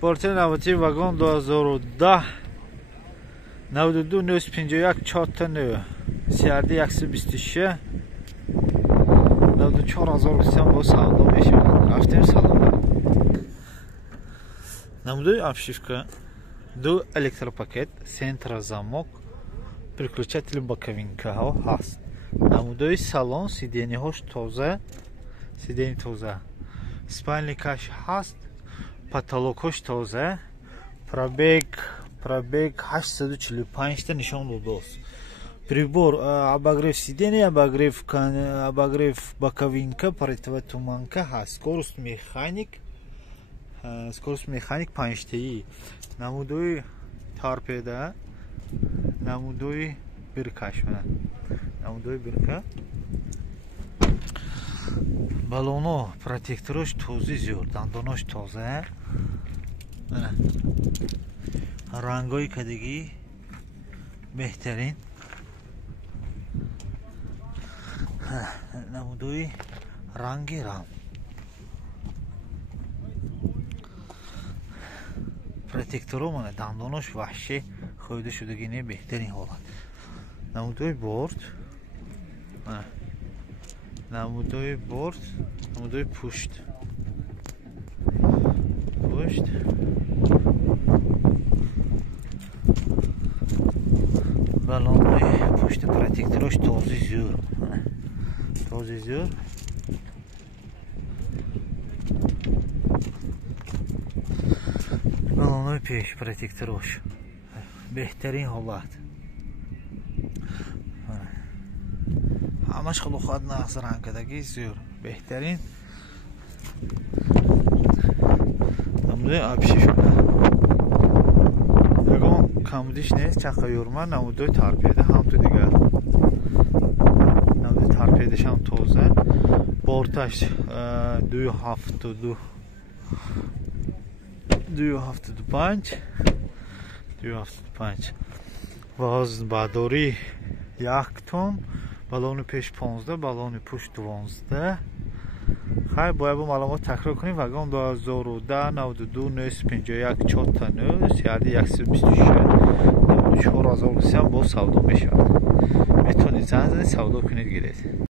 Портер навбати вагон 2010 92 951 4 серди 126 94000 бо савдо мешавад. Рафтем салон. Намудои обшивка, 2 электропакет, центрозамок, переключатели боковинкаҳо ҳаст. Намудои салон, сиденияҳош тоза, сидени тоза. Спальникаш ҳаст, потолокош тоза. Пробег 845 та нишон додааст. Прибор обогрев сидения, обогрев боковинка, противотуманка ҳаст. Скорост механик 5-таи. Намудои торпеда, намудои биркаш. Намудои бирка. Балоно протекторош този зиёр, дандонош тоза. Рангои кадагӣ беҳтарин. Намудои ранги рам. Протекторо мана дандонош ваҳшӣ хоида шудагӣ не беҳтарин ҳолат. Намудои борд. Намудои борд, намудои пушт. Балонои пушти протекторош този зӯр. Този зӯр. Балонои пеш протекторош беҳтарин ҳолат. ҳамаш худохоҳад нағз рангкадагӣ зӯр беҳтарин. намудои обшивка, ягон камудиш нест, чақа юрма. Намудои торпеда ҳамту дигар. Намудои торпедашам тоза. Борташ 275 вознбардорӣ 1 тонн. балони пеш 15, балони пушт 12. хай бояд бо маълумот такрор кунем. вагон 2010 92 951 4 серди 126 4000 бо савдо мешавад. метавонед зан занед, савдо кунед, гиред.